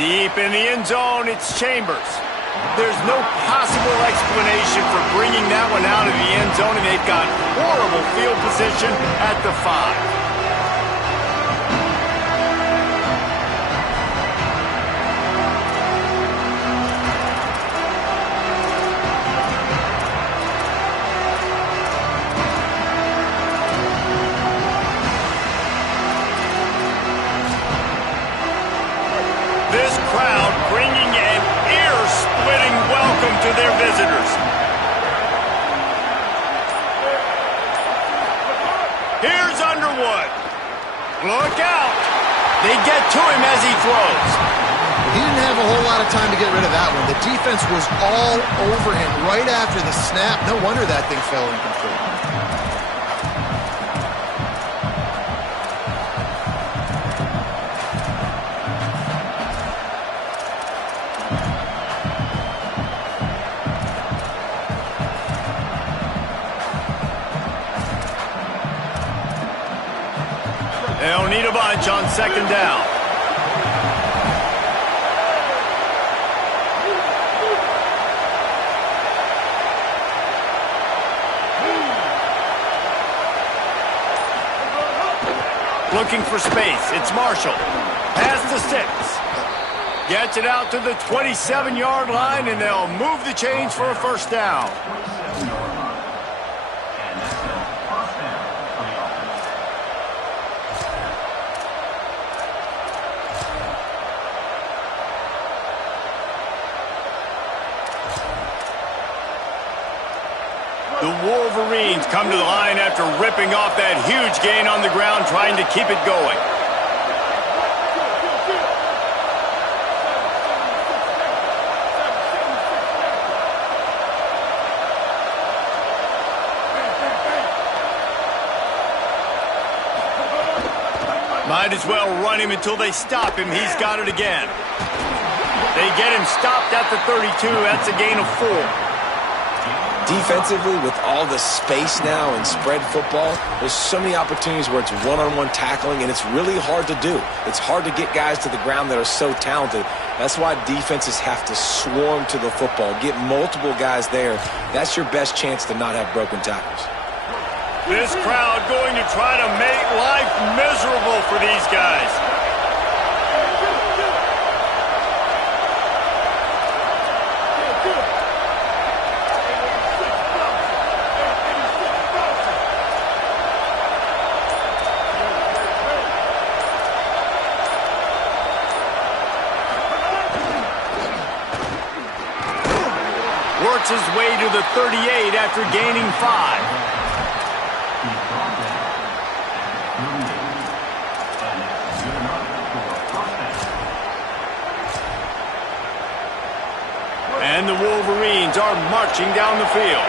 Deep in the end zone, it's Chambers. There's no possible explanation for bringing that one out of the end zone, and they've got horrible field position at the 5. This crowd bringing an ear-splitting welcome to their visitors. Here's Underwood. Look out. They get to him as he throws. He didn't have a whole lot of time to get rid of that one. The defense was all over him right after the snap. No wonder that thing fell incomplete. They'll need a bunch on second down. Looking for space. It's Marshall. Pass to 6. Gets it out to the 27-yard line, and they'll move the chains for a first down. The Wolverines come to the line after ripping off that huge gain on the ground, trying to keep it going. Might as well run him until they stop him. He's got it again. They get him stopped at the 32. That's a gain of 4. Defensively, with all the space now and spread football, there's so many opportunities where it's one-on-one tackling, and it's really hard to do. It's hard to get guys to the ground that are so talented. That's why defenses have to swarm to the football, get multiple guys there. That's your best chance to not have broken tackles. This crowd going to try to make life miserable for these guys. Works his way to the 38 after gaining 5. And the Wolverines are marching down the field.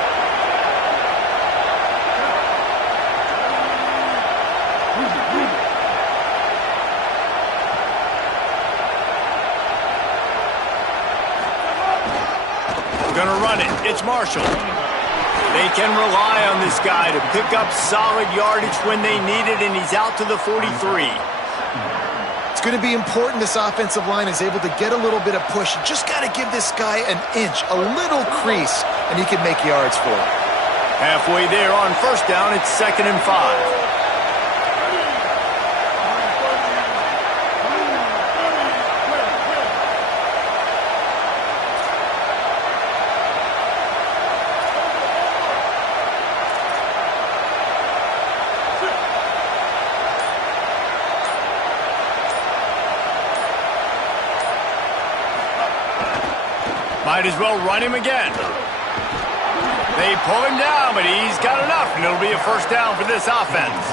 Gonna run it. It's Marshall. They can rely on this guy to pick up solid yardage when they need it, and he's out to the 43. It's going to be important this offensive line is able to get a little bit of push. You just got to give this guy an inch, a little crease, and he can make yards for it. Halfway there on first down, it's 2nd and 5. Might as well run him again. They pull him down, but he's got enough, and it'll be a first down for this offense.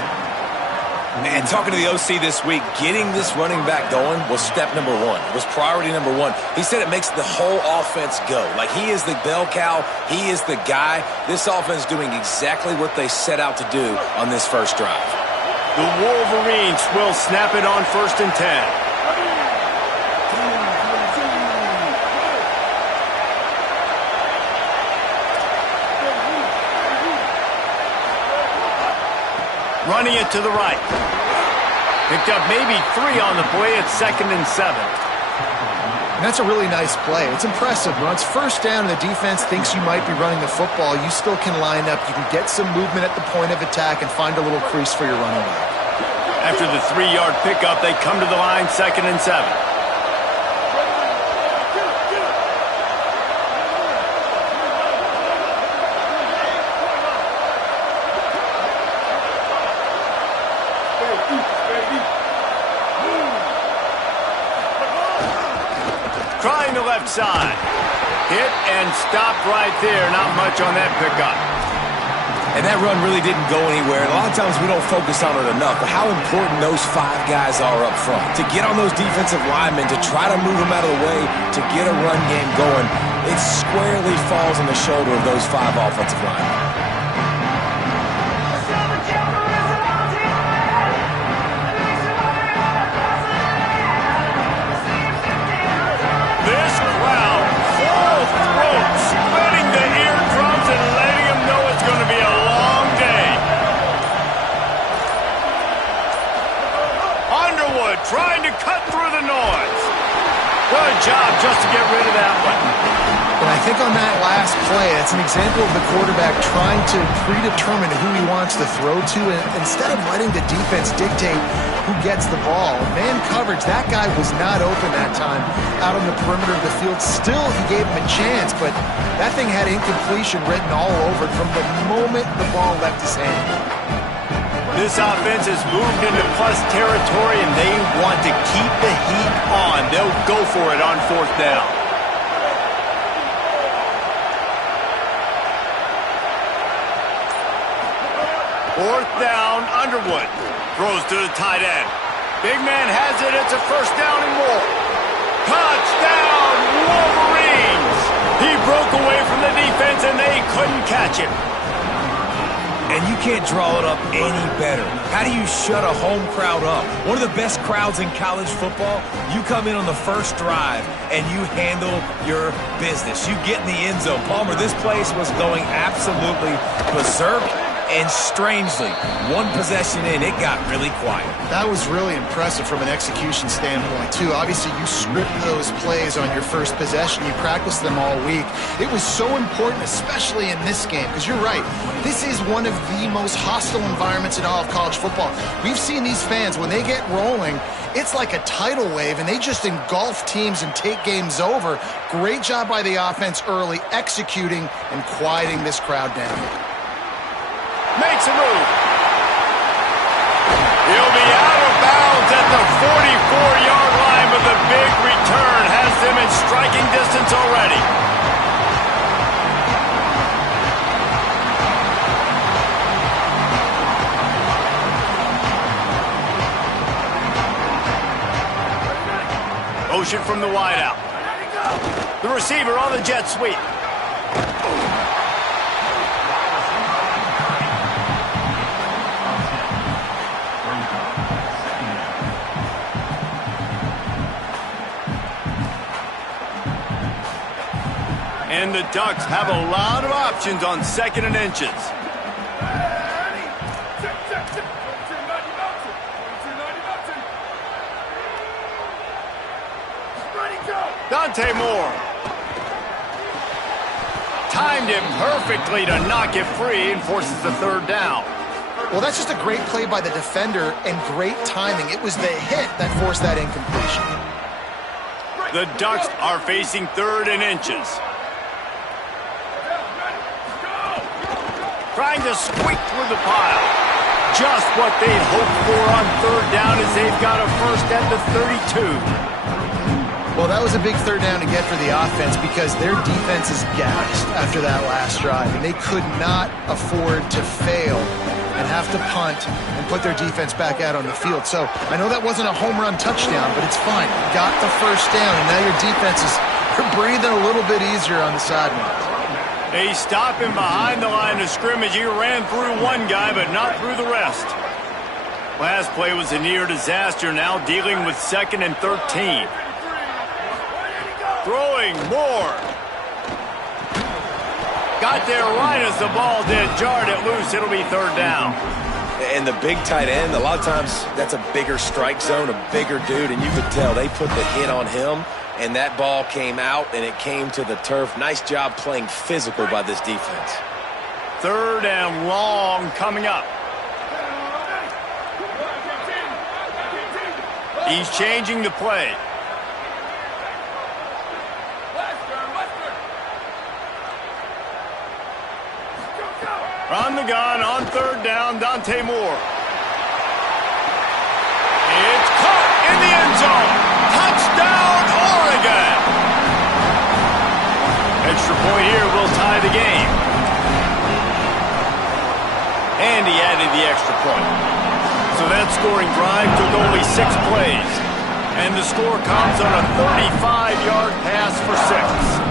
Man, talking to the OC this week, getting this running back going was step number 1. Was priority number 1. He said it makes the whole offense go. Like, he is the bell cow. He is the guy. This offense doing exactly what they set out to do on this first drive. The Wolverines will snap it on 1st and 10. Running it to the right. Picked up maybe 3 on the play at 2nd and 7. And that's a really nice play. It's impressive. When it's first down and the defense thinks you might be running the football, you still can line up. You can get some movement at the point of attack and find a little crease for your running back. After the 3-yard pickup, they come to the line, 2nd and 7. Trying the left side. Hit and stopped right there. Not much on that pickup. And that run really didn't go anywhere. And a lot of times we don't focus on it enough, but how important those 5 guys are up front. To get on those defensive linemen, to try to move them out of the way, to get a run game going, it squarely falls on the shoulder of those 5 offensive linemen. Trying to cut through the noise. Good job just to get rid of that one. And I think on that last play, it's an example of the quarterback trying to predetermine who he wants to throw to, and instead of letting the defense dictate who gets the ball. Man coverage, that guy was not open that time out on the perimeter of the field. Still, he gave him a chance, but that thing had incompletion written all over it from the moment the ball left his hand. This offense has moved into plus territory, and they want to keep the heat on. They'll go for it on 4th down. Fourth down, Underwood. Throws to the tight end. Big man has it. It's a 1st down and more. Touchdown, Wolverines! He broke away from the defense, and they couldn't catch him. And you can't draw it up any better. How do you shut a home crowd up? One of the best crowds in college football, you come in on the first drive and you handle your business. You get in the end zone. Palmer, this place was going absolutely berserk, and strangely, one possession in, it got really quiet. That was really impressive from an execution standpoint, too. Obviously, you script those plays on your first possession. You practice them all week. It was so important, especially in this game, because you're right. This is one of the most hostile environments in all of college football. We've seen these fans, when they get rolling, it's like a tidal wave, and they just engulf teams and take games over. Great job by the offense early, executing and quieting this crowd down. Makes a move. He'll be out of bounds at the 44-yard line, but the big return has them in striking distance already. Motion from the wideout. The receiver on the jet sweep. And the Ducks have a lot of options on 2nd and inches. Dante Moore. Timed it perfectly to knock it free and forces the 3rd down. Well, that's just a great play by the defender and great timing. It was the hit that forced that incompletion. The Ducks are facing 3rd and inches. Trying to squeak through the pile. Just what they'd hoped for on 3rd down as they've got a first at the 32. Well, that was a big 3rd down to get for the offense because their defense is gassed after that last drive, and they could not afford to fail and have to punt and put their defense back out on the field. So I know that wasn't a home run touchdown, but it's fine. You got the first down, and now your defense is breathing a little bit easier on the sidelines. They stop him behind the line of scrimmage. He ran through one guy, but not through the rest. Last play was a near disaster, now dealing with 2nd and 13. Throwing more. Got there right as the ball did. Jarred it loose. It'll be 3rd down. And the big tight end, a lot of times that's a bigger strike zone, a bigger dude, and you could tell they put the hit on him and that ball came out, and it came to the turf. Nice job playing physical by this defense. 3rd and long coming up. He's changing the play. On the gun on 3rd down, Dante Moore. It's caught in the end zone. Touchdown, Oregon. Extra point here will tie the game. And he added the extra point. So that scoring drive took only 6 plays. And the score comes on a 35-yard pass for 6.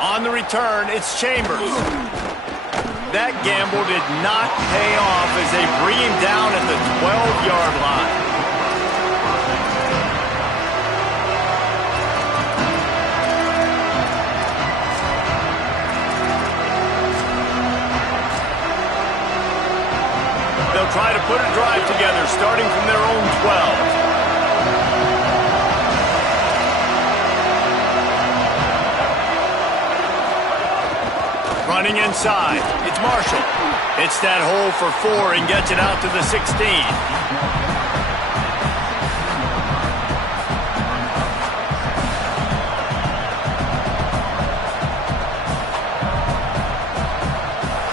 On the return, it's Chambers. That gamble did not pay off as they bring him down at the 12-yard line. They'll try to put a drive together, starting from their own 12. Running inside, it's Marshall. It's that hole for 4 and gets it out to the 16.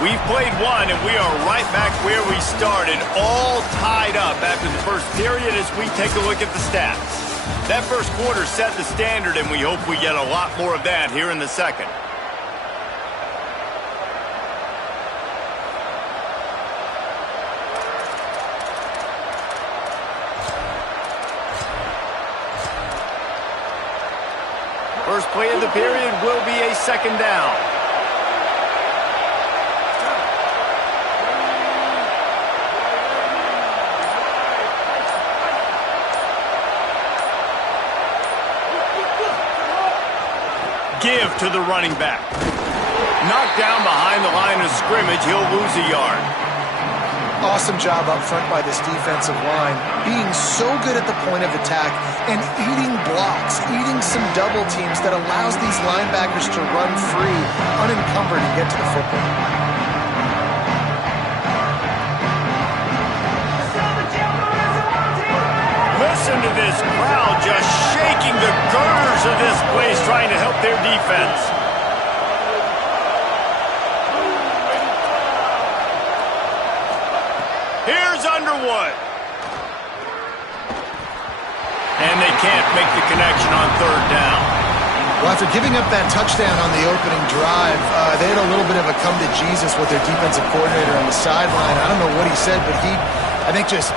We've played one, and we are right back where we started, all tied up after the first period as we take a look at the stats. That first quarter set the standard, and we hope we get a lot more of that here in the second. First play of the period will be a 2nd down. Give to the running back. Knocked down behind the line of scrimmage, he'll lose a yard. Awesome job up front by this defensive line, being so good at the point of attack and eating blocks, eating some double teams that allows these linebackers to run free, unencumbered, and get to the football. Listen to this crowd just shaking the girders of this place, trying to help their defense. Here's Underwood. And they can't make the connection on 3rd down. Well, after giving up that touchdown on the opening drive, they had a little bit of a come to Jesus with their defensive coordinator on the sideline. I don't know what he said, but he, I think, just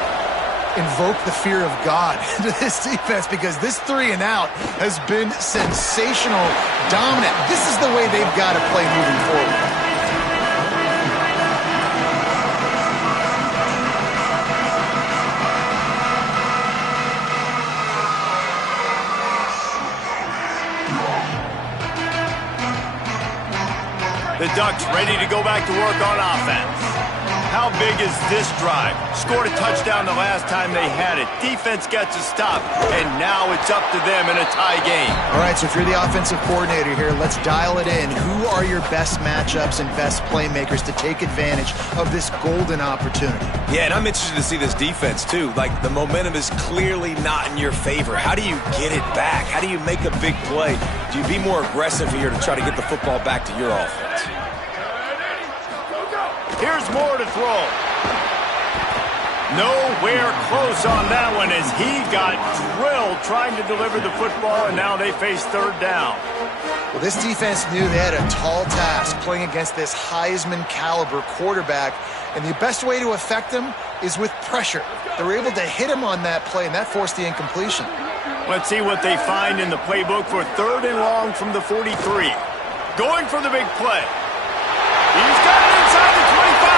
invoked the fear of God into this defense, because this 3 and out has been sensational, dominant. This is the way they've got to play moving forward. The Ducks ready to go back to work on offense. How big is this drive? Scored a touchdown the last time they had it. Defense gets a stop, and now it's up to them in a tie game. All right, so if you're the offensive coordinator here, let's dial it in. Who are your best matchups and best playmakers to take advantage of this golden opportunity? Yeah, and I'm interested to see this defense, too. Like, the momentum is clearly not in your favor. How do you get it back? How do you make a big play? Do you be more aggressive here to try to get the football back to your offense? Here's Moore to throw. Nowhere close on that one as he got drilled trying to deliver the football, and now they face 3rd down. Well, this defense knew they had a tall task playing against this Heisman caliber quarterback, and the best way to affect him is with pressure. They were able to hit him on that play, and that forced the incompletion. Let's see what they find in the playbook for 3rd and long from the 43. Going for the big play. He's got it inside the 25.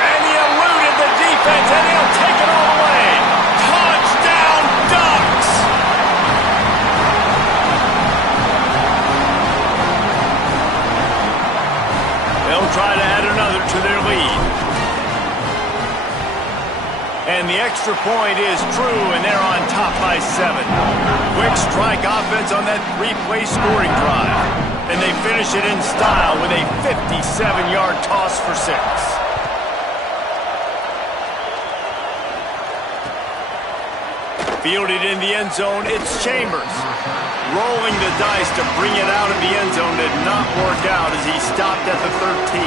And he eluded the defense, and he'll take it all away. Touchdown, Ducks! They'll They'll try to add another to their lead. And the extra point is true, and they're on top by 7. Quick strike offense on that 3-play scoring drive. And they finish it in style with a 57-yard toss for 6. Fielded in the end zone, it's Chambers. Rolling the dice to bring it out of the end zone did not work out as he stopped at the 13.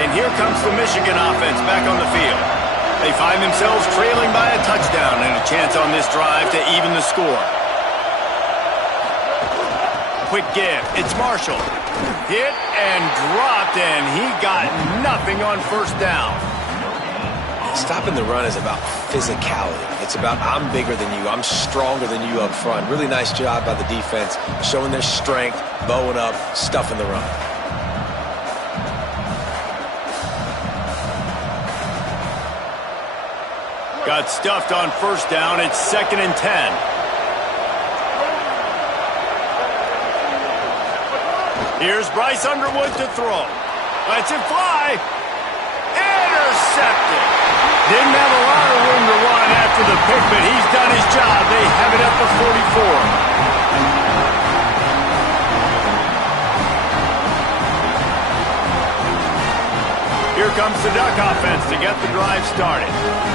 And here comes the Michigan offense back on the field. They find themselves trailing by a touchdown and a chance on this drive to even the score. Quick give. It's Marshall. Hit and dropped, and he got nothing on first down. Stopping the run is about physicality. It's about I'm bigger than you. I'm stronger than you up front. Really nice job by the defense, showing their strength, bowing up, stuffing the run. Got stuffed on first down. It's 2nd and 10. Here's Bryce Underwood to throw. Lets it fly. Intercepted. Didn't have a lot of room to run after the pick, but he's done his job. They have it at the 44. Here comes the Duck offense to get the drive started.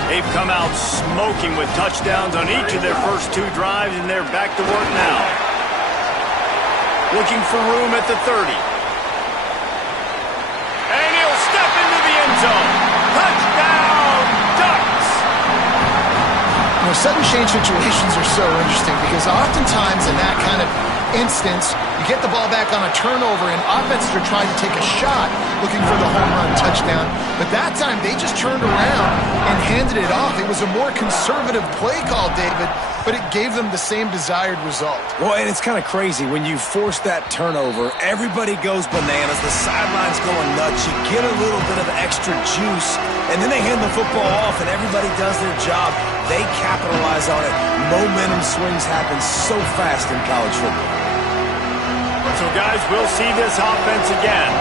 They've come out smoking with touchdowns on each of their first 2 drives, and they're back to work now. Looking for room at the 30. And he'll step into the end zone. Touchdown, Ducks! You know, sudden change situations are so interesting because oftentimes in that kind of instance, you get the ball back on a turnover and offenses are trying to take a shot looking for the home run touchdown. But that time, they just turned around and handed it off. It was a more conservative play call, David, but it gave them the same desired result. Well, and it's kind of crazy. When you force that turnover, everybody goes bananas. The sideline's going nuts. You get a little bit of extra juice, and then they hand the football off, and everybody does their job. They capitalize on it. Momentum swings happen so fast in college football. So, guys, we'll see this offense again.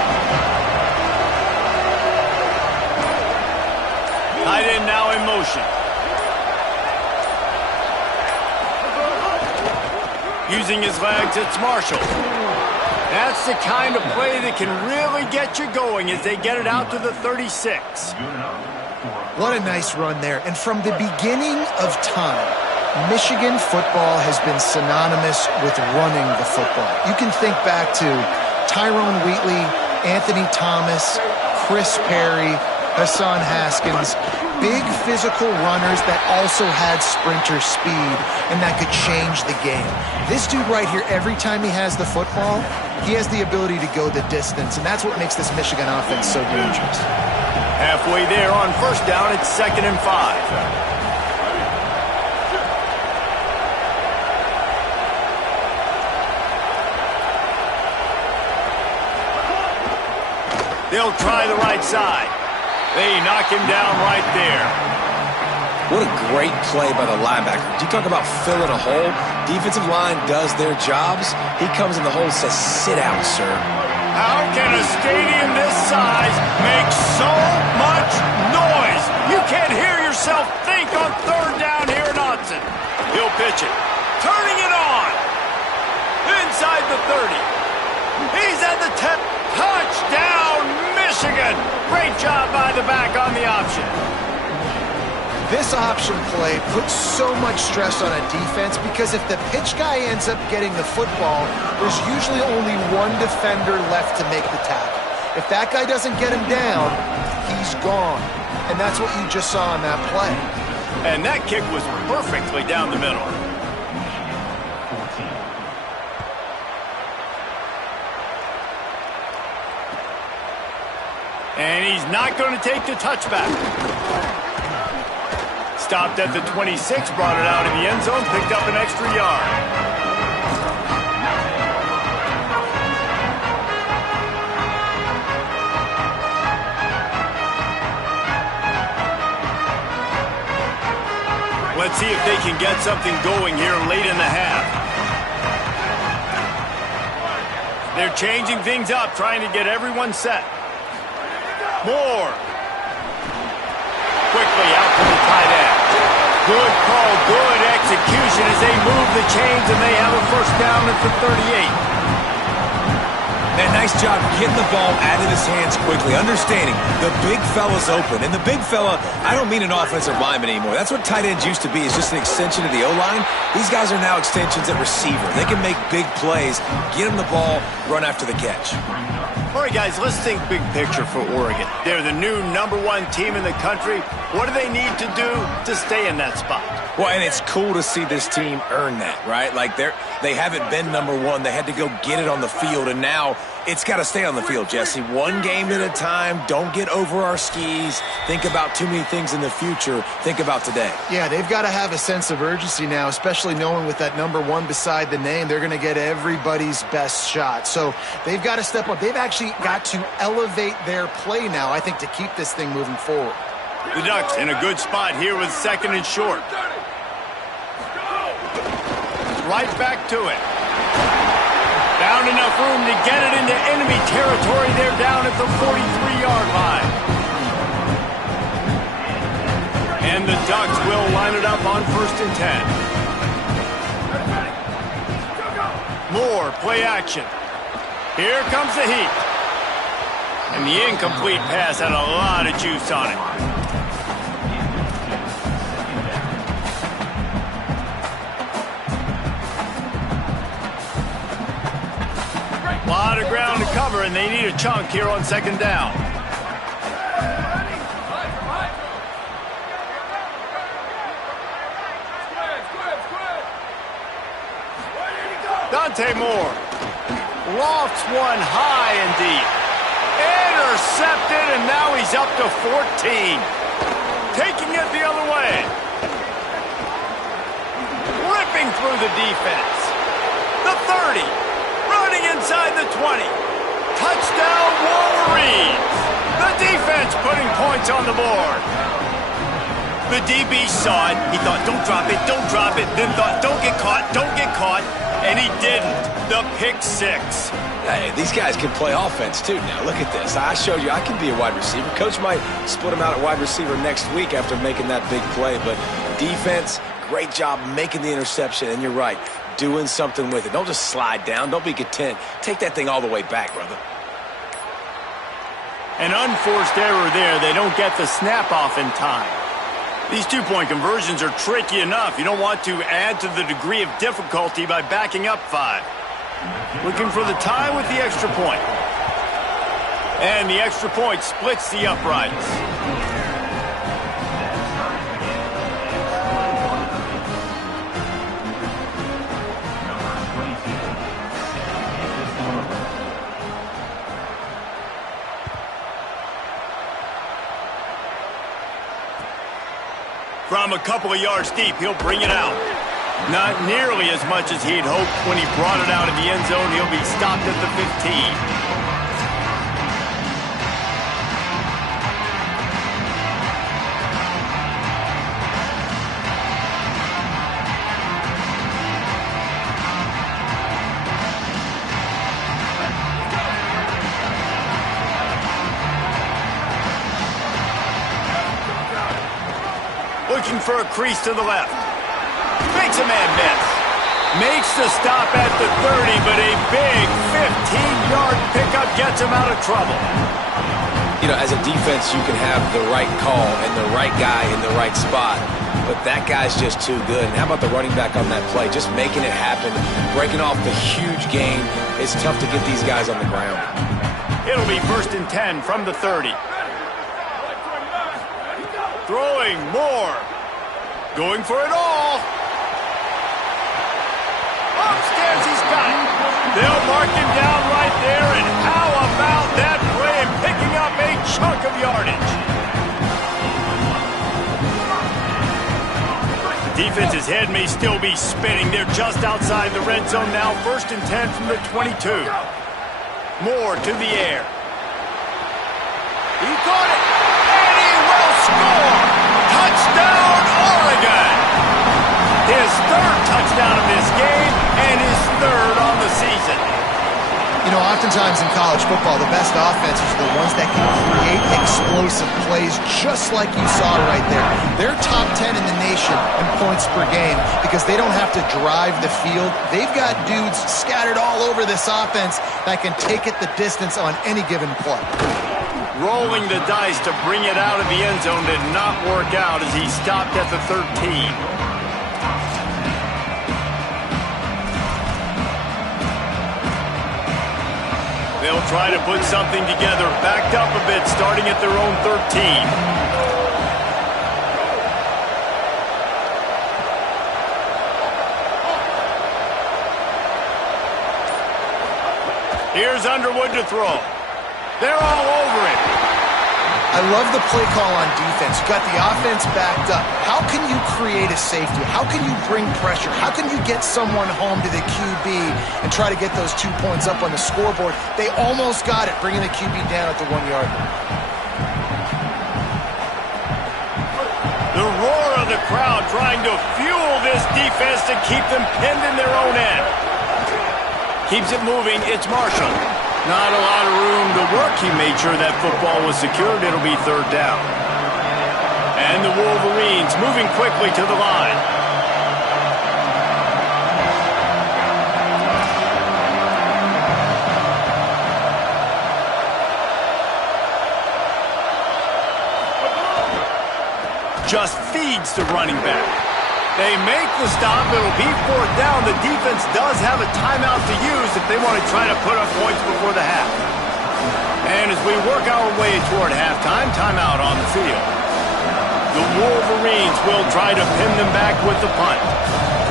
Tight end now in motion. Using his legs, it's Marshall. That's the kind of play that can really get you going as they get it out to the 36. What a nice run there. And from the beginning of time, Michigan football has been synonymous with running the football. You can think back to Tyrone Wheatley, Anthony Thomas, Chris Perry, Hassan Haskins, big physical runners that also had sprinter speed and that could change the game. This dude right here, every time he has the football, he has the ability to go the distance, and that's what makes this Michigan offense so dangerous. Halfway there on first down, it's 2nd and 5. They'll try the right side. They knock him down right there. What a great play by the linebacker. You talk about filling a hole. Defensive line does their jobs. He comes in the hole and says, sit down, sir. How can a stadium this size make so much noise? You can't hear yourself think on 3rd down here in Autzen. He'll pitch it. Turning it on. Inside the 30. He's at the 10. Touchdown, Michigan! Great job by the back on the option. This option play puts so much stress on a defense because if the pitch guy ends up getting the football, there's usually only one defender left to make the tackle. If that guy doesn't get him down, he's gone. And that's what you just saw in that play. And that kick was perfectly down the middle. And he's not going to take the touchback. Stopped at the 26, brought it out in the end zone, picked up an extra yard. Let's see if they can get something going here late in the half. They're changing things up, trying to get everyone set. Moore. Quickly out to the tight end. Good call, good execution as they move the chains, and they have a first down at the 38. Man, nice job getting the ball out of his hands quickly, understanding the big fella's open. And the big fella, I don't mean an offensive lineman anymore. That's what tight ends used to be, is just an extension of the O-line. These guys are now extensions at receiver. They can make big plays, get him the ball, run after the catch. All right, guys, let's think big picture for Oregon. They're the new #1 team in the country. What do they need to do to stay in that spot? Well, and it's cool to see this team earn that, right? Like, they haven't been #1. They had to go get it on the field, and now it's got to stay on the field, Jesse. One game at a time. Don't get over our skis. Think about too many things in the future. Think about today. Yeah, they've got to have a sense of urgency now, especially knowing with that #1 beside the name, they're going to get everybody's best shot. So they've got to step up. They've actually got to elevate their play now, I think, to keep this thing moving forward. The Ducks in a good spot here with 2nd and short. Right back to it. Found enough room to get it into enemy territory. They're down at the 43-yard line. And the Ducks will line it up on 1st and 10. Moore, play action. Here comes the heat. And the incomplete pass had a lot of juice on it. A lot of ground to cover, and they need a chunk here on 2nd down. Dante Moore lofts one high and deep. Intercepted, and now he's up to 14. Taking it the other way. Ripping through the defense. The 30. Running inside the 20. Touchdown, Wolverines. The defense putting points on the board. The DB saw it. He thought, don't drop it, don't drop it. Then thought, don't get caught, don't get caught. And he didn't. The pick 6. Hey, these guys can play offense, too. Now, look at this. I showed you I can be a wide receiver. Coach might split him out at wide receiver next week after making that big play. But defense, great job making the interception. And you're right, doing something with it. Don't just slide down. Don't be content. Take that thing all the way back, brother. An unforced error there. They don't get the snap off in time. These two-point conversions are tricky enough. You don't want to add to the degree of difficulty by backing up 5. Looking for the tie with the extra point. And the extra point splits the uprights. From a couple of yards deep, he'll bring it out. Not nearly as much as he'd hoped when he brought it out of the end zone. He'll be stopped at the 15. Looking for a crease to the left. Makes a man miss. Makes the stop at the 30, but a big 15-yard pickup gets him out of trouble. You know, as a defense, you can have the right call and the right guy in the right spot, but that guy's just too good. And how about the running back on that play? Just making it happen, breaking off the huge gain. It's tough to get these guys on the ground. It'll be 1st and 10 from the 30. Throwing more. Going for it all. Upstairs, he's got it. They'll mark him down right there, and how about that play and picking up a chunk of yardage? The defense's head may still be spinning. They're just outside the red zone now. 1st and 10 from the 22. Moore to the air. He caught it, and he will score. Touchdown, Oregon. His 3rd touchdown of this game and his 3rd on the season. You know, oftentimes in college football, the best offenses are the ones that can create explosive plays just like you saw right there. They're top 10 in the nation in points per game because they don't have to drive the field. They've got dudes scattered all over this offense that can take it the distance on any given play. Rolling the dice to bring it out of the end zone did not work out as he stopped at the 13. They'll try to put something together, backed up a bit, starting at their own 13. Here's Underwood to throw. They're all over it. I love the play call on defense. You got the offense backed up. How can you create a safety? How can you bring pressure? How can you get someone home to the QB and try to get those 2 points up on the scoreboard? They almost got it, bringing the QB down at the 1 yard line. The roar of the crowd trying to fuel this defense to keep them pinned in their own end. Keeps it moving. It's Marshall. Not a lot of room to work. He made sure that football was secured. It'll be third down. And the Wolverines moving quickly to the line. Just feeds the running back. They make the stop. It'll be fourth down. The defense does have a timeout to use if they want to try to put up points before the half. And as we work our way toward halftime, timeout on the field. The Wolverines will try to pin them back with the punt.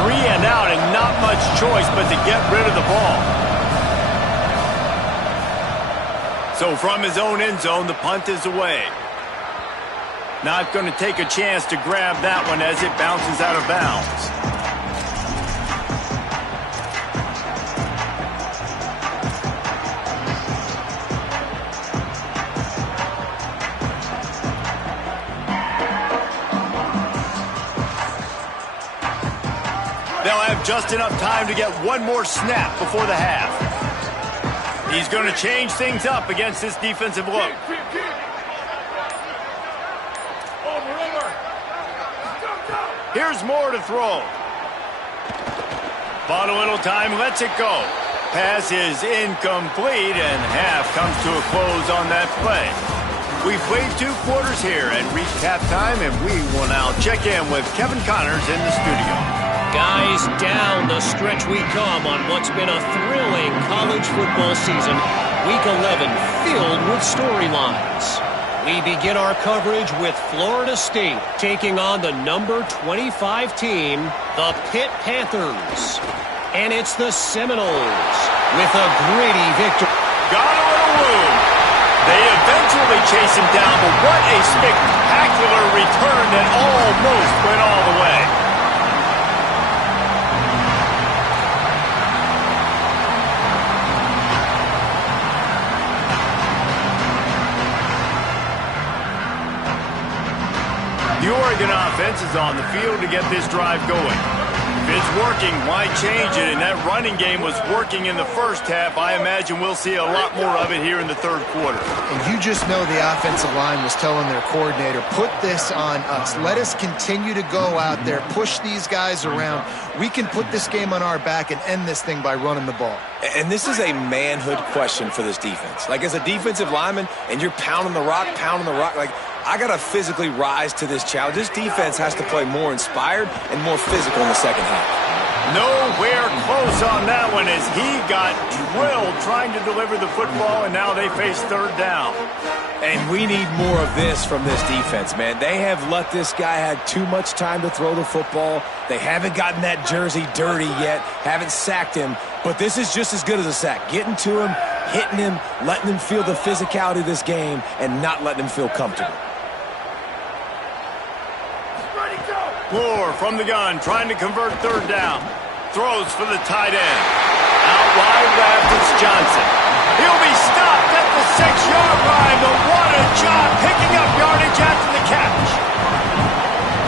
3 and out and not much choice but to get rid of the ball. So from his own end zone, the punt is away. Not going to take a chance to grab that one as it bounces out of bounds. They'll have just enough time to get one more snap before the half. He's going to change things up against this defensive look. Here's Moore to throw. Bought a little time, lets it go. Pass is incomplete, and half comes to a close on that play. We've played 2 quarters here and reached halftime, and we will now check in with Kevin Connors in the studio. Guys, down the stretch we come on what's been a thrilling college football season. Week 11 filled with storylines. We begin our coverage with Florida State taking on the number 25 team, the Pitt Panthers. And it's the Seminoles with a gritty victory. Got a little room. They eventually chase him down, but what a spectacular return that almost went all the way. The Oregon offense is on the field to get this drive going. If it's working, why change it? And that running game was working in the first half. I imagine we'll see a lot more of it here in the third quarter. And you just know the offensive line was telling their coordinator, put this on us. Let us continue to go out there, push these guys around. We can put this game on our back and end this thing by running the ball. And this is a manhood question for this defense. Like, as a defensive lineman, and you're pounding the rock, like, I got to physically rise to this challenge. This defense has to play more inspired and more physical in the second half. Nowhere close on that one as he got drilled trying to deliver the football, and now they face third down. And we need more of this from this defense, man. They have let this guy have too much time to throw the football. They haven't gotten that jersey dirty yet, haven't sacked him. But this is just as good as a sack. Getting to him, hitting him, letting him feel the physicality of this game, and not letting him feel comfortable. Moore from the gun, trying to convert third down. Throws for the tight end. Out wide left, it's Johnson. He'll be stopped at the 6-yard line, but what a job picking up yardage after the catch.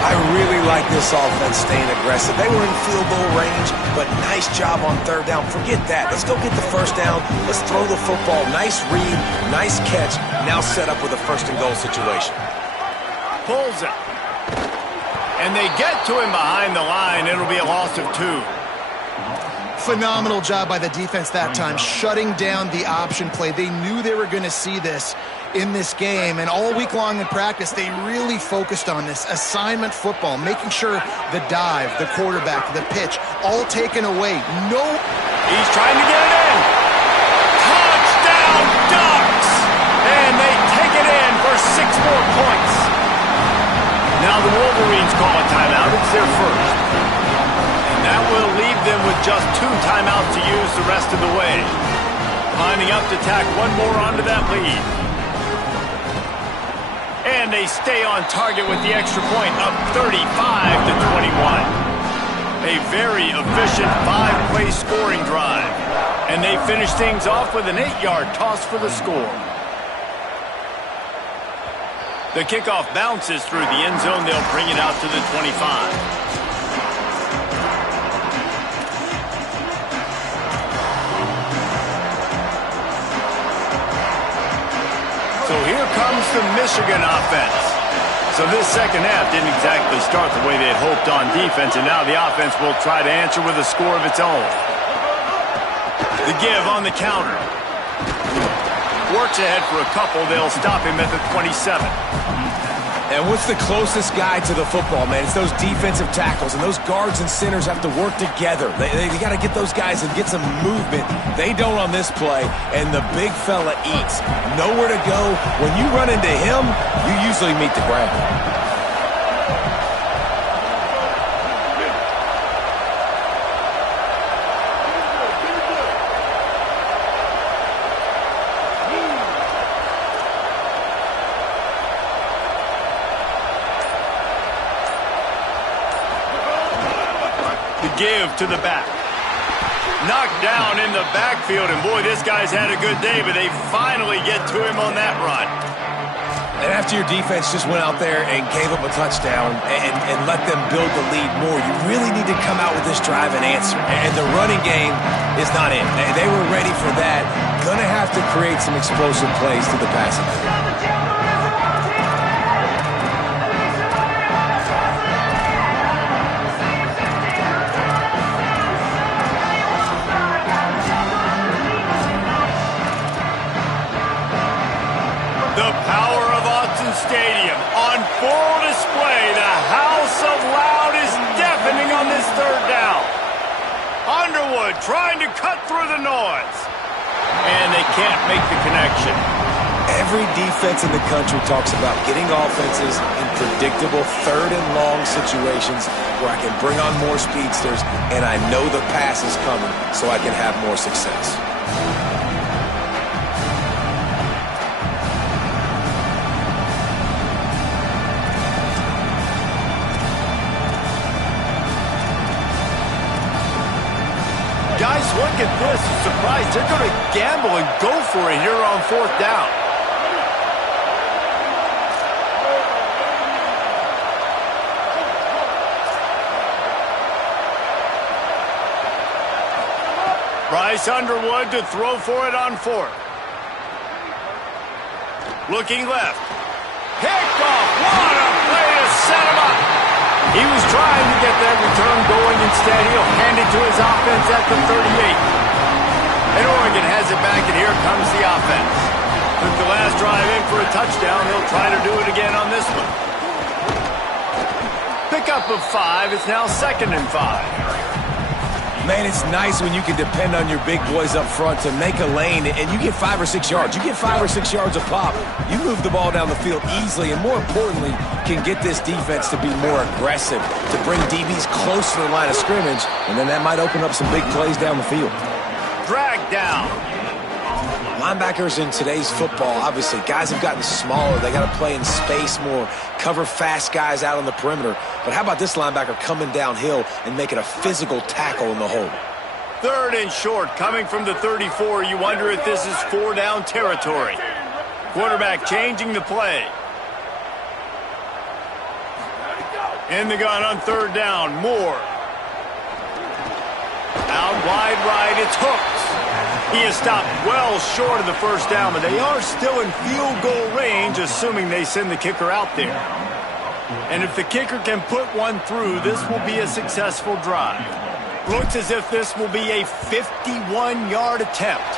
I really like this offense staying aggressive. They were in field goal range, but nice job on third down. Forget that. Let's go get the first down. Let's throw the football. Nice read, nice catch. Now set up with a first and goal situation. Pulls it. And they get to him behind the line. It'll be a loss of 2. Phenomenal job by the defense that time, shutting down the option play. They knew they were going to see this in this game, and all week long in practice, they really focused on this assignment football, making sure the dive, the quarterback, the pitch, all taken away. No. He's trying to get it in. Touchdown, Ducks! And they take it in for 6 more points. Now the Wolverines call a timeout. It's their first. And that will leave them with just 2 timeouts to use the rest of the way. Lining up to tack one more onto that lead. And they stay on target with the extra point, up 35-21. A very efficient 5-play scoring drive. And they finish things off with an 8-yard toss for the score. The kickoff bounces through the end zone. They'll bring it out to the 25. So here comes the Michigan offense. So this second half didn't exactly start the way they had hoped on defense, and now the offense will try to answer with a score of its own. The give on the counter. Works ahead for a couple. They'll stop him at the 27. And what's the closest guy to the football, man? It's those defensive tackles, and those guards and centers have to work together. They got to get those guys and get some movement. They don't on this play, and the big fella eats. Nowhere to go. When you run into him, you usually meet the ground. Give to the back. Knocked down in the backfield, and boy, this guy's had a good day, but they finally get to him on that run. And after your defense just went out there and gave up a touchdown and let them build the lead more, you really need to come out with this drive and answer. And the running game is not in. They were ready for that. Gonna have to create some explosive plays through the passing game. Stadium on full display. The house of loud is deafening on this third down. Underwood trying to cut through the noise. And they can't make the connection. Every defense in the country talks about getting offenses in predictable third and long situations where I can bring on more speedsters and I know the pass is coming so I can have more success. Guys, look at this. Surprised they're going to gamble and go for it here on 4th down. Bryce Underwood to throw for it on 4th. Looking left. Picked off. What a play to set him up. He was trying to get that return going. Instead, he'll hand it to his offense at the 38. And Oregon has it back, and here comes the offense. Took the last drive in for a touchdown. They'll try to do it again on this one. Pickup of 5. It's now 2nd and 5. Man, it's nice when you can depend on your big boys up front to make a lane, and you get 5 or 6 yards. You get 5 or 6 yards a pop. You move the ball down the field easily, and more importantly, can get this defense to be more aggressive, to bring DBs close to the line of scrimmage, and then that might open up some big plays down the field. Dragged down. Linebackers in today's football, obviously, guys have gotten smaller. They got to play in space more, cover fast guys out on the perimeter. But how about this linebacker coming downhill and making a physical tackle in the hole? 3rd and short, coming from the 34. You wonder if this is 4-down territory. Quarterback changing the play. In the gun on third down, Moore. Out wide right, it's Hooks. He is stopped well short of the first down, but they are still in field goal range, assuming they send the kicker out there. And if the kicker can put one through, this will be a successful drive. Looks as if this will be a 51-yard attempt.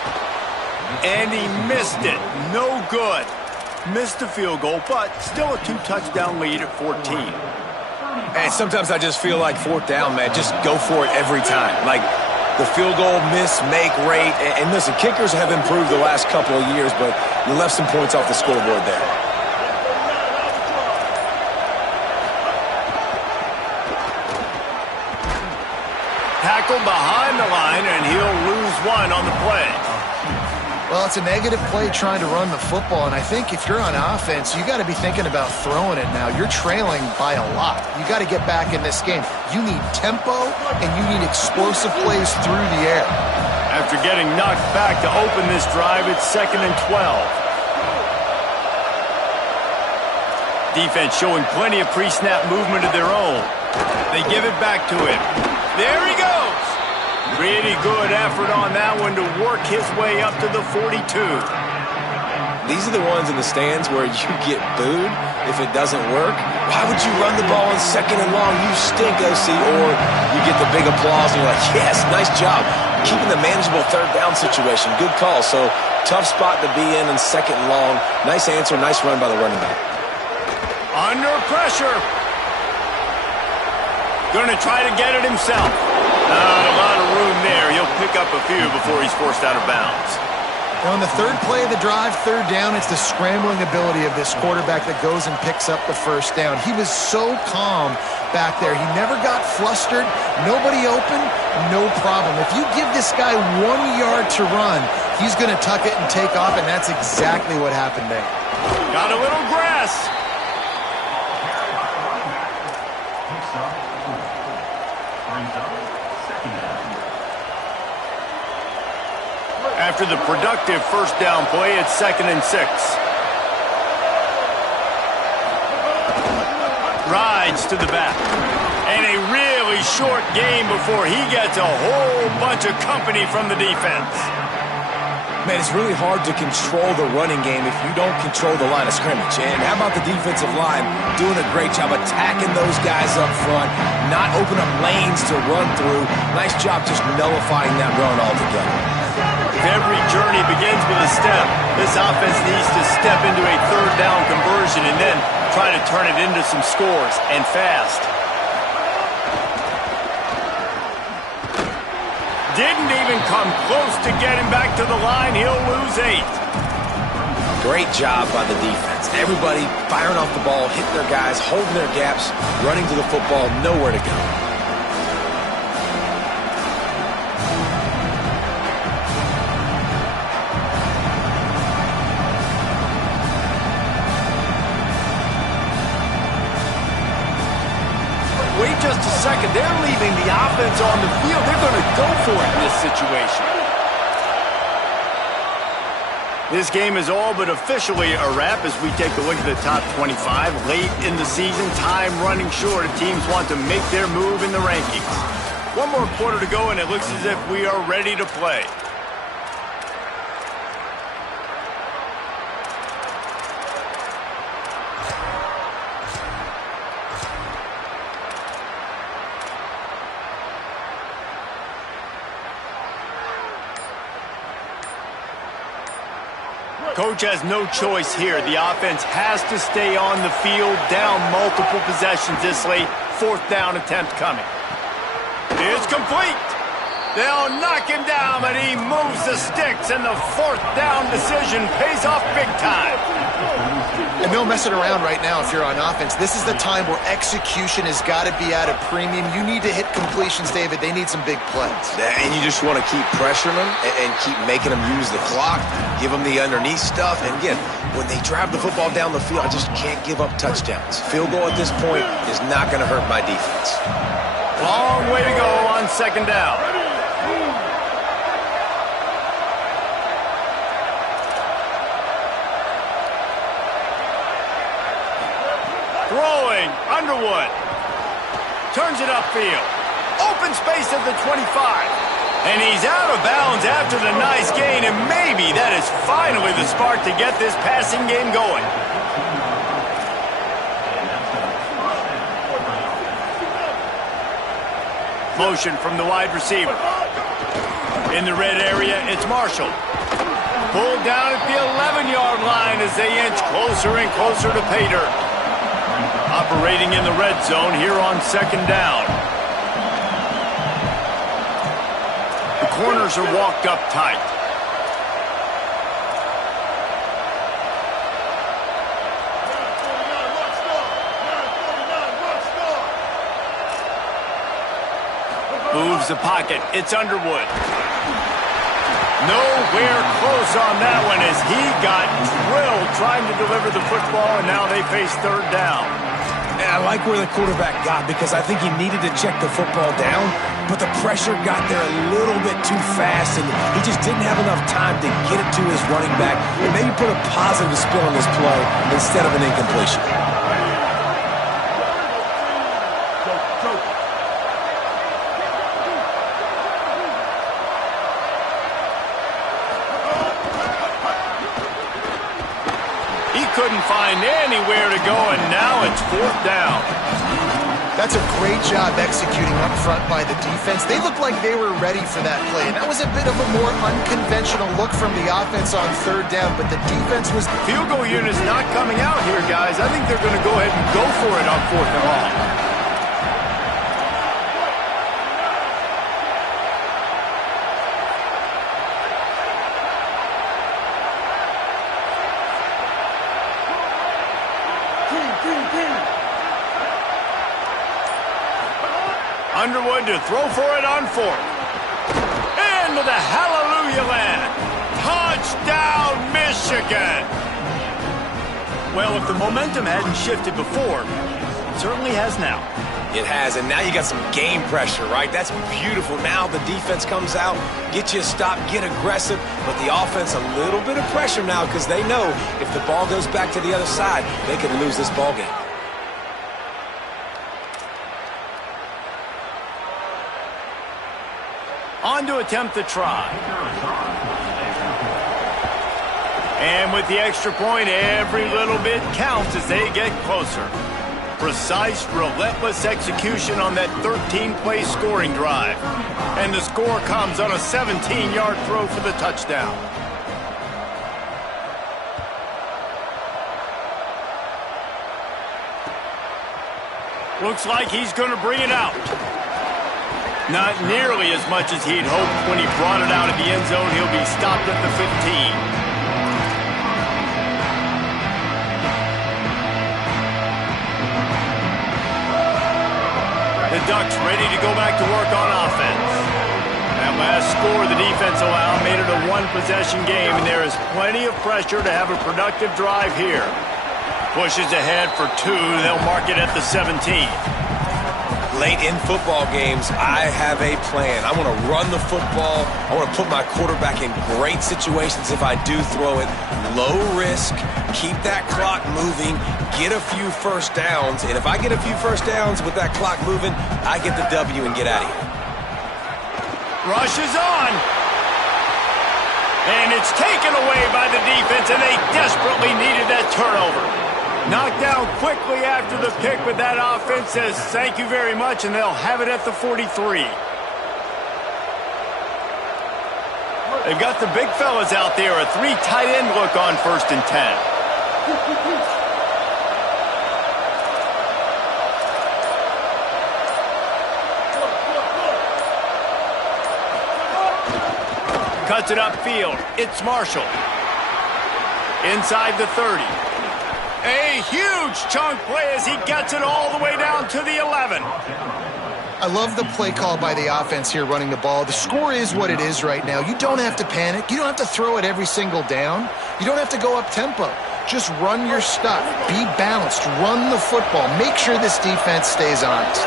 And he missed it. No good. Missed the field goal, but still a 2-touchdown lead at 14. And sometimes I just feel like fourth down, man, just go for it every time. Like the field goal miss-make rate. And listen, kickers have improved the last couple of years, but you left some points off the scoreboard there. Tackled behind the line, and he'll lose one on the play. Well, it's a negative play trying to run the football, and I think if you're on offense, you got to be thinking about throwing it now. You're trailing by a lot. You got to get back in this game. You need tempo, and you need explosive plays through the air. After getting knocked back to open this drive, it's 2nd and 12. Defense showing plenty of pre-snap movement of their own. They give it back to him. There he goes. Pretty good effort on that one to work his way up to the 42. These are the ones in the stands where you get booed if it doesn't work. Why would you run the ball on 2nd and long? You stink, OC. Or you get the big applause and you're like, yes, nice job. Keeping the manageable third down situation. Good call. So tough spot to be in 2nd and long. Nice answer, nice run by the running back. Under pressure. Going to try to get it himself. Not a lot of room there. He'll pick up a few before he's forced out of bounds. On the third play of the drive, third down, it's the scrambling ability of this quarterback that goes and picks up the first down. He was so calm back there. He never got flustered. Nobody open, no problem. If you give this guy 1 yard to run, he's going to tuck it and take off, and that's exactly what happened there. Got a little grass. After the productive first down play, it's 2nd and 6. Rides to the back. And a really short game before he gets a whole bunch of company from the defense. Man, it's really hard to control the running game if you don't control the line of scrimmage. And how about the defensive line doing a great job attacking those guys up front, not open up lanes to run through. Nice job just nullifying that run altogether. If every journey begins with a step, this offense needs to step into a third down conversion and then try to turn it into some scores, and fast. Didn't even come close to getting back to the line. He'll lose 8. Great job by the defense. Everybody firing off the ball, hitting their guys, holding their gaps, running to the football, nowhere to go. Wait just a second. They're leaving the offense on the field. They're going to go for it in this situation. This game is all but officially a wrap as we take a look at the top 25. Late in the season, time running short. Teams want to make their move in the rankings. One more quarter to go, and it looks as if we are ready to play. Coach has no choice here. The offense has to stay on the field, down multiple possessions this late. 4th down attempt coming. It's complete. They'll knock him down, but he moves the sticks, and the 4th down decision pays off big time. And no messing around right now if you're on offense. This is the time where execution has got to be at a premium. You need to hit completions, David. They need some big plays. And you just want to keep pressuring them and keep making them use the clock, give them the underneath stuff. And again, when they drive the football down the field, I just can't give up touchdowns. Field goal at this point is not going to hurt my defense. Long way to go on 2nd down. Throwing, Underwood. turns it upfield. Open space at the 25. And he's out of bounds after the nice gain, and maybe that is finally the spark to get this passing game going. Motion from the wide receiver. In the red area, it's Marshall. Pulled down at the 11-yard line as they inch closer and closer to pay dirt. Operating in the red zone here on second down. The corners are walked up tight. Moves the pocket. It's Underwood. Nowhere close on that one as he got drilled trying to deliver the football, and now they face third down. And I like where the quarterback got because I think he needed to check the football down, but the pressure got there a little bit too fast, and he just didn't have enough time to get it to his running back and maybe put a positive spin on this play instead of an incompletion. Couldn't find anywhere to go, and now it's fourth down. That's a great job executing up front by the defense. They looked like they were ready for that play, and that was a bit of a more unconventional look from the offense on third down, but the defense was... Field goal unit's not coming out here, guys. I think they're going to go ahead and go for it on fourth and long. Underwood to throw for it on fourth. Into the hallelujah land. Touchdown, Michigan. Well, if the momentum hadn't shifted before, it certainly has now. It has, and now you got some game pressure, right? That's beautiful. Now the defense comes out, get you a stop, get aggressive, but the offense a little bit of pressure now because they know if the ball goes back to the other side, they could lose this ball game. On to attempt the try. And with the extra point, every little bit counts as they get closer. Precise, relentless execution on that 13-play scoring drive. And the score comes on a 17-yard throw for the touchdown. Looks like he's going to bring it out. Not nearly as much as he'd hoped when he brought it out of the end zone. He'll be stopped at the 15. The Ducks ready to go back to work on offense. That last score the defense allowed made it a one-possession game, and there is plenty of pressure to have a productive drive here. Pushes ahead for two. They'll mark it at the 17. Late in football games, I have a plan. I want to run the football. I want to put my quarterback in great situations if I do throw it. Low risk, keep that clock moving, get a few first downs. And if I get a few first downs with that clock moving, I get the W and get out of here. Rush is on. And it's taken away by the defense, and they desperately needed that turnover. Knocked down quickly after the pick, but that offense says thank you very much, and they'll have it at the 43. They've got the big fellas out there, a three tight end look on 1st and 10. Cuts it upfield. It's Marshall. Inside the 30. A huge chunk play as he gets it all the way down to the 11. I love the play call by the offense here running the ball. The score is what it is right now. You don't have to panic. You don't have to throw it every single down. You don't have to go up tempo. Just run your stuff. Be balanced. Run the football. Make sure this defense stays honest.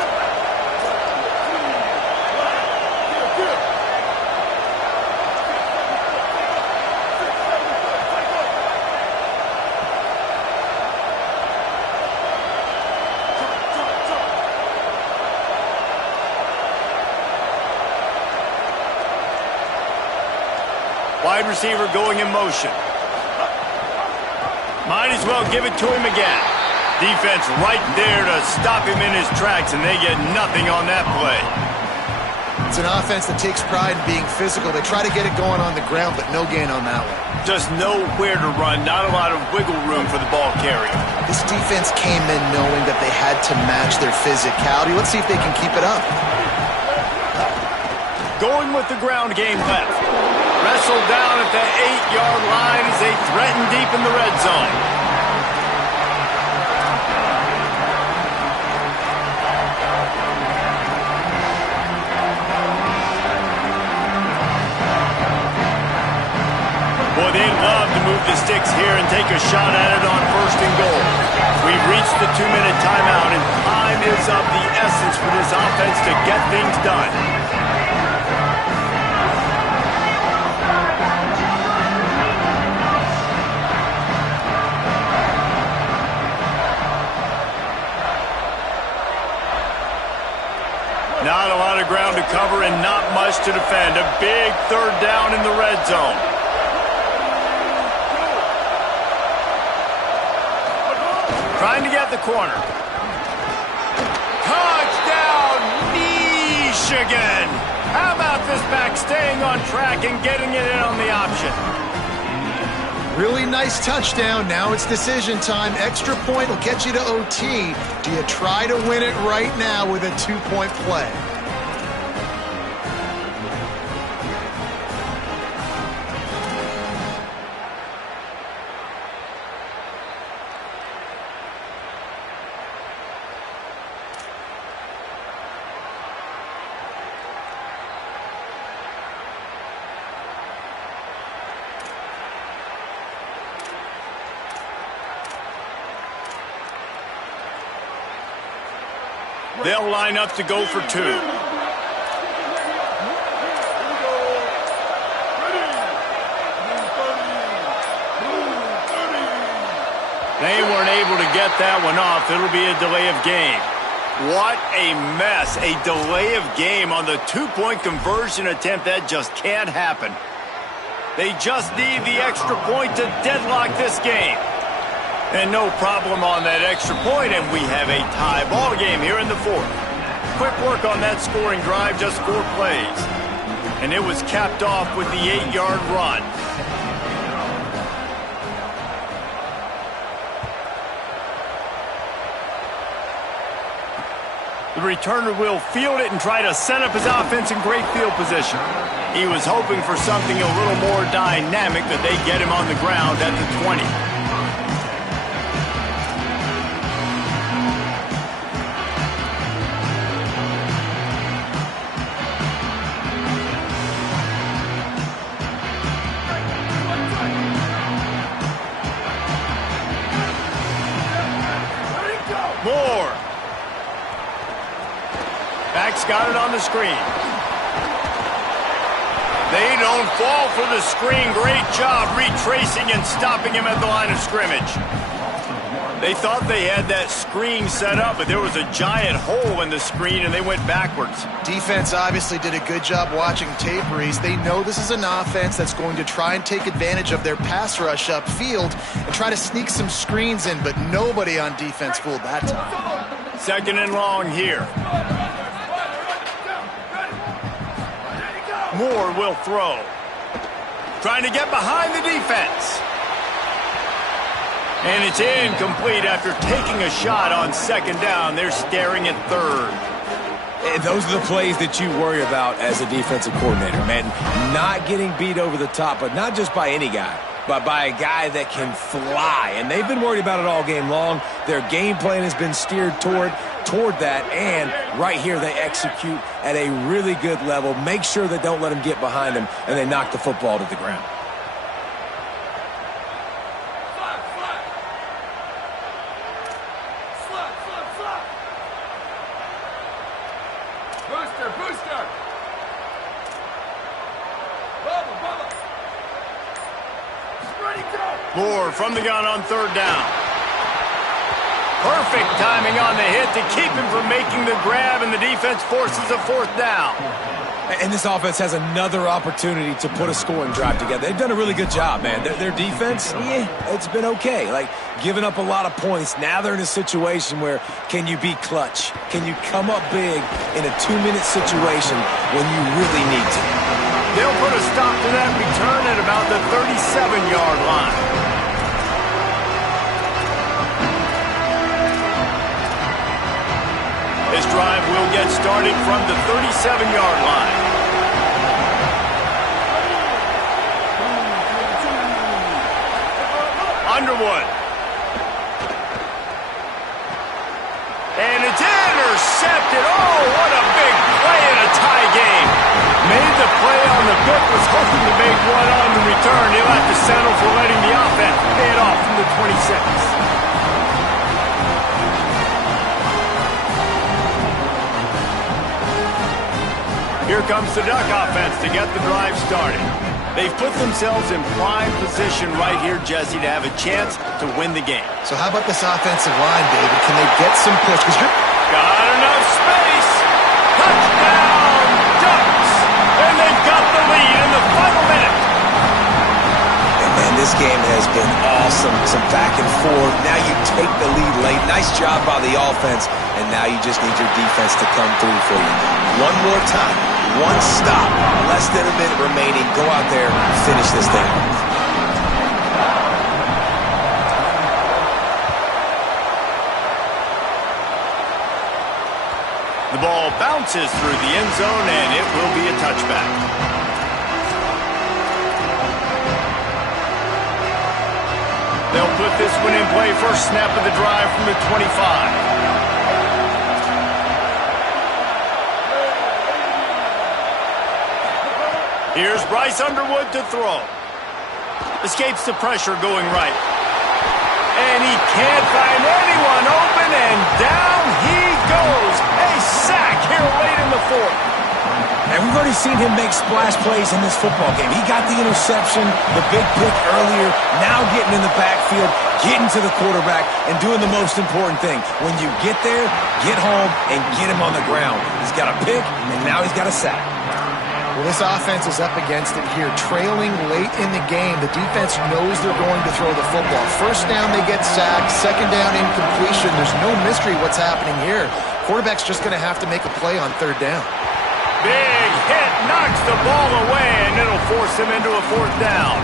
Wide receiver going in motion. Might as well give it to him again. Defense right there to stop him in his tracks, and they get nothing on that play. It's an offense that takes pride in being physical. They try to get it going on the ground, but no gain on that one. Just nowhere to run, not a lot of wiggle room for the ball carrier. This defense came in knowing that they had to match their physicality. Let's see if they can keep it up. Going with the ground game left. Wrestled down at the 8-yard line as they threaten deep in the red zone. Boy, they'd love to move the sticks here and take a shot at it on 1st and goal. We've reached the 2-minute timeout, and time is of the essence for this offense to get things done. Not a lot of ground to cover and not much to defend. A big 3rd down in the red zone. Trying to get the corner. Touchdown, Michigan! How about this back staying on track and getting it in on the option? Really nice touchdown. Now it's decision time. Extra point will get you to OT. Do you try to win it right now with a 2-point play? They'll line up to go for 2. They weren't able to get that one off. It'll be a delay of game. What a mess. A delay of game on the 2-point conversion attempt. That just can't happen. They just need the extra point to deadlock this game. And no problem on that extra point, and we have a tie ball game here in the 4th. Quick work on that scoring drive, just 4 plays. And it was capped off with the 8-yard run. The returner will field it and try to set up his offense in great field position. He was hoping for something a little more dynamic, that they get him on the ground at the 20. Moore. Back's got it on the screen. They don't fall for the screen. Great job retracing and stopping him at the line of scrimmage. They thought they had that screen set up, but there was a giant hole in the screen, and they went backwards. Defense obviously did a good job watching tape, Reese. They know this is an offense that's going to try and take advantage of their pass rush upfield and try to sneak some screens in, but nobody on defense fooled that time. 2nd and long here. Moore will throw. Trying to get behind the defense. And it's incomplete after taking a shot on 2nd down. They're staring at 3rd. And those are the plays that you worry about as a defensive coordinator, man. Not getting beat over the top, but not just by any guy, but by a guy that can fly. And they've been worried about it all game long. Their game plan has been steered toward that, and right here they execute at a really good level. Make sure they don't let them get behind them, and they knock the football to the ground. Booster! Moore from the gun on 3rd down. Perfect timing on the hit to keep him from making the grab, and the defense forces a 4th down. And this offense has another opportunity to put a scoring drive together. They've done a really good job, man. Their defense, yeah, it's been okay. Like, giving up a lot of points. Now they're in a situation where can you be clutch? Can you come up big in a 2-minute situation when you really need to? They'll put a stop to that return at about the 37-yard line. This drive will get started from the 37-yard line. Underwood. And it's intercepted. Oh, what a big play in a tie game. Made the play on the book, was hoping to make one on the return. He'll have to settle for letting the offense pay it off from the 26. Here comes the Duck offense to get the drive started. They've put themselves in prime position right here, Jesse, to have a chance to win the game. So how about this offensive line, David? Can they get some push? Got enough space. Touchdown, Ducks. And they've got the lead in the final minute. And man, this game has been awesome. Some back and forth. Now you take the lead late. Nice job by the offense. And now you just need your defense to come through for you. One more time. One stop, less than a minute remaining. Go out there and finish this thing. The ball bounces through the end zone, and it will be a touchback. They'll put this one in play first snap of the drive from the 25. Here's Bryce Underwood to throw. Escapes the pressure going right. And he can't find anyone open, and down he goes. A sack here late in the fourth. And we've already seen him make splash plays in this football game. He got the interception, the big pick earlier, now getting in the backfield, getting to the quarterback, and doing the most important thing. When you get there, get home, and get him on the ground. He's got a pick, and now he's got a sack. Well, this offense is up against it here. Trailing late in the game, the defense knows they're going to throw the football. First down, they get sacked. Second down, incompletion. There's no mystery what's happening here. Quarterback's just going to have to make a play on third down. Big hit, knocks the ball away, and it'll force him into a fourth down.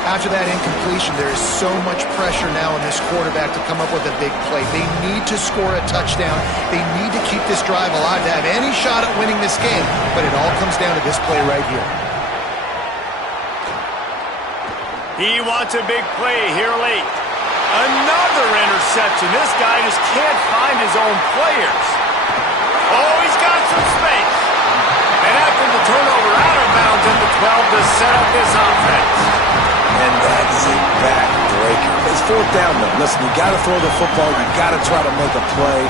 After that incompletion, there is so much pressure now on this quarterback to come up with a big play. They need to score a touchdown. They need to keep this drive alive to have any shot at winning this game. But it all comes down to this play right here. He wants a big play here late. Another interception. This guy just can't find his own players. Oh, he's got some space. And after the turnover, out of bounds at the 12 to set up this offense. And that is a backbreaker. It's fourth down, though. Listen, you got to throw the football. You got to try to make a play.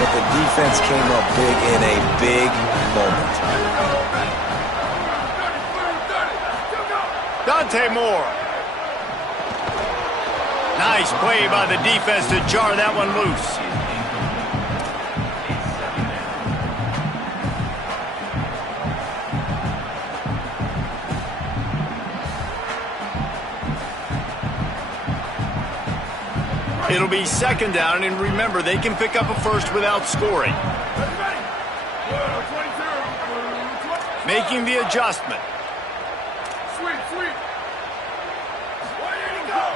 But the defense came up big in a big moment. Dante Moore. Nice play by the defense to jar that one loose. It'll be second down, and remember, they can pick up a first without scoring. Making the adjustment.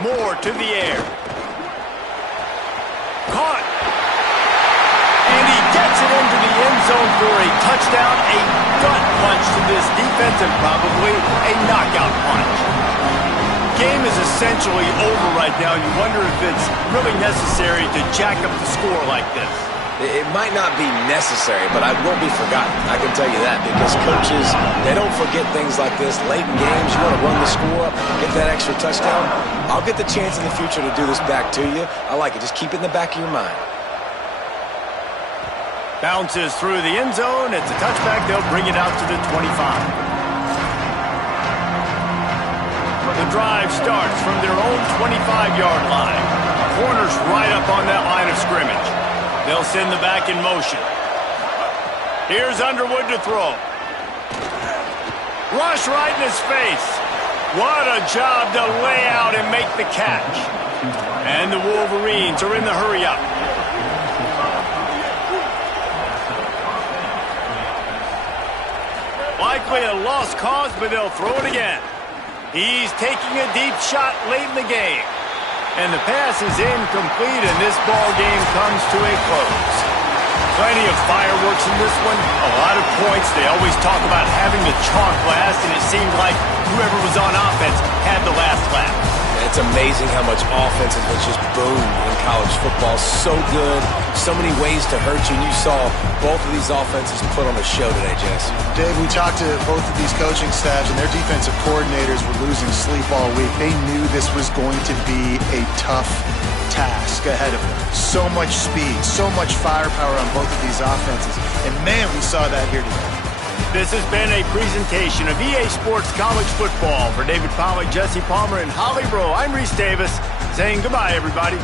Moore to the air. Caught. And he gets it into the end zone for a touchdown, a gut punch to this defense, and probably a knockout punch. Game is essentially over right now. You wonder if it's really necessary to jack up the score like this. It might not be necessary, but it won't be forgotten. I can tell you that, because coaches, they don't forget things like this. Late in games, you want to run the score up, get that extra touchdown. I'll get the chance in the future to do this back to you. I like it. Just keep it in the back of your mind. Bounces through the end zone. It's a touchback. They'll bring it out to the 25. The drive starts from their own 25-yard line. Corners right up on that line of scrimmage. They'll send the back in motion. Here's Underwood to throw. Rush right in his face. What a job to lay out and make the catch. And the Wolverines are in the hurry-up. Likely a lost cause, but they'll throw it again. He's taking a deep shot late in the game. And the pass is incomplete, and this ball game comes to a close. Plenty of fireworks in this one. A lot of points. They always talk about having the chalk last, and it seemed like whoever was on offense had the last laugh. It's amazing how much offense has just boomed in college football. So good. So many ways to hurt you. And you saw both of these offenses put on a show today, Jess. Dave, we talked to both of these coaching staffs, and their defensive coordinators were losing sleep all week. They knew this was going to be a tough task ahead of them. So much speed, so much firepower on both of these offenses. And, man, we saw that here today. This has been a presentation of EA Sports College Football. For David Pollack, Jesse Palmer, and Holly Rowe, I'm Reese Davis saying goodbye, everybody.